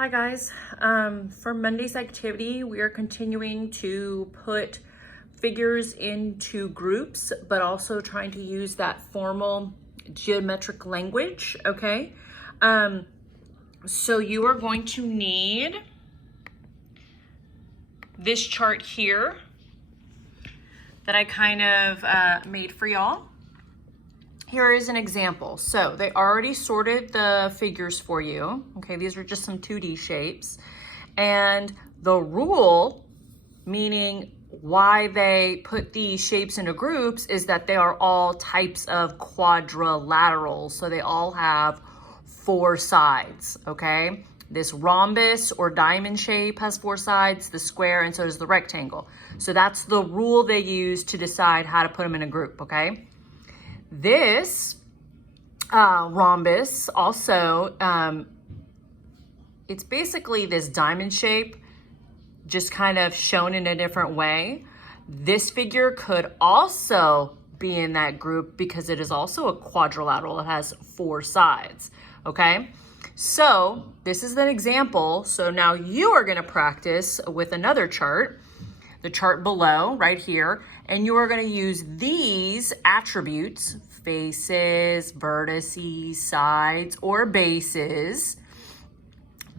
Hi guys, for Monday's activity, we are continuing to put figures into groups, but also trying to use that formal geometric language, okay? So you are going to need this chart here that I kind of made for y'all. Here is an example. So they already sorted the figures for you. Okay, these are just some 2D shapes. And the rule, meaning why they put these shapes into groups, is that they are all types of quadrilaterals. So they all have 4 sides, okay? This rhombus or diamond shape has 4 sides, the square, and so does the rectangle. So that's the rule they use to decide how to put them in a group, okay? This rhombus also, it's basically this diamond shape, just kind of shown in a different way. This figure could also be in that group because it is also a quadrilateral. It has 4 sides, okay? So this is an example. So now you are gonna practice with another chart, the chart below right here, and you are going to use these attributes, faces, vertices, sides, or bases.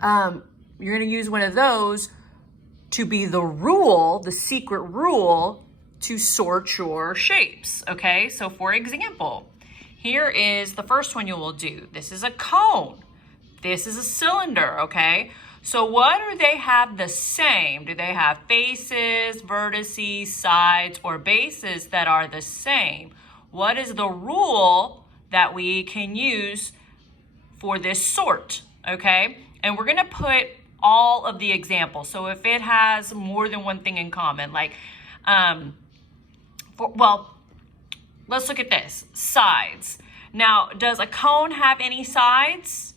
You're going to use one of those to be the rule, the secret rule to sort your shapes, okay? So for example, here is the first one you will do. This is a cone. This is a cylinder, okay? So what do they have the same? Do they have faces, vertices, sides, or bases that are the same? What is the rule that we can use for this sort, okay? And we're gonna put all of the examples. So if it has more than one thing in common, like, let's look at this, sides. Now, does a cone have any sides?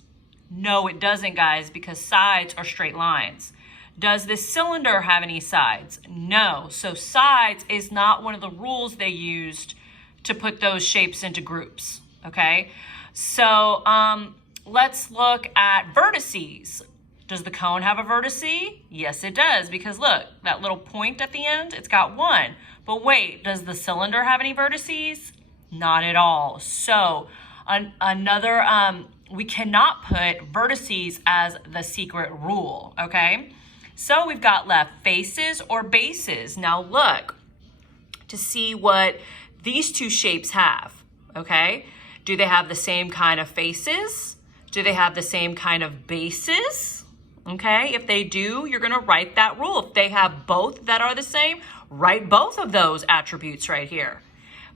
No, it doesn't, guys, because sides are straight lines. Does this cylinder have any sides? No. So sides is not one of the rules they used to put those shapes into groups, okay? So let's look at vertices. Does the cone have a vertice? Yes, it does, because look, that little point at the end, it's got 1. But wait, does the cylinder have any vertices? Not at all. So we cannot put vertices as the secret rule, okay? So we've got left faces or bases. Now look to see what these 2 shapes have, okay? Do they have the same kind of faces? Do they have the same kind of bases? Okay, if they do, you're gonna write that rule. If they have both that are the same, write both of those attributes right here.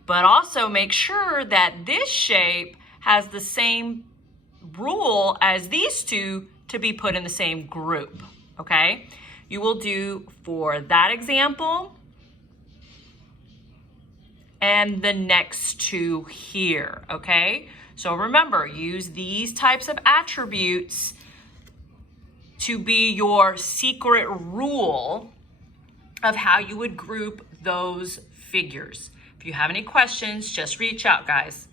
But also make sure that this shape has the same rule as these 2 to be put in the same group, okay? You will do for that example and the next 2 here, okay? So remember, use these types of attributes to be your secret rule of how you would group those figures. If you have any questions, just reach out, guys.